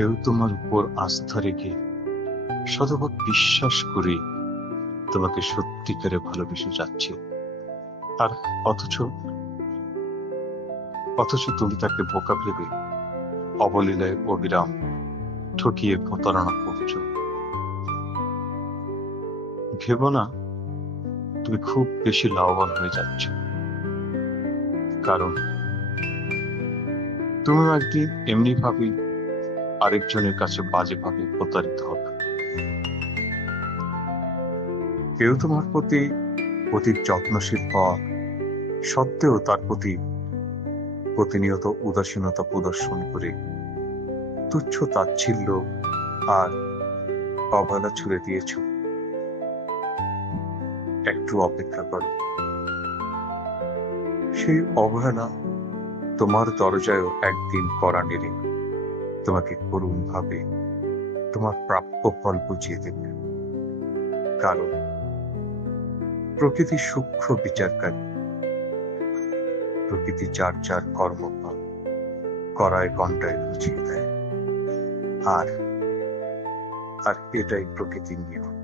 কেউ তোমার উপর আস্থা রেখে শতভাগ বিশ্বাস করে তোমাকে সত্যিকারে ভালোবেসে যাচ্ছে, আর অথচ অথচ তুমি তাকে বোকা ভেবে অবলীলায় অবিরাম ঠকিয়ে প্রতারণা করছো। ভেবো না তুমি খুব বেশি লাভবান হয়ে যাচ্ছ, কারণ তুমি একদিন এমনি ভাবে আরেকজনের কাছে বাজেভাবে প্রতারিত হবে। কেউ তোমার প্রতি অতি যত্নশীল হওয়া সত্ত্বেও তার প্রতি প্রতিনিয়ত উদাসীনতা প্রদর্শন করে তুচ্ছ তাচ্ছিল্য আর অবহেলা ছুড়ে দিয়েছ। একটু অপেক্ষা করো, সেই অবহেলা তোমার দরজায়ও একদিন কড়া নেড়ে তোমাকে করুণ ভাবে তোমার প্রাপ্য ফল বুঝিয়ে দেবে। কারণ প্রকৃতি সূক্ষ্ম বিচারকারী, প্রকৃতি যার যার কর্মফল কড়ায় ঘন্টায় বুঝিয়ে দেয়, আর আর এটাই প্রকৃতির নিয়ম।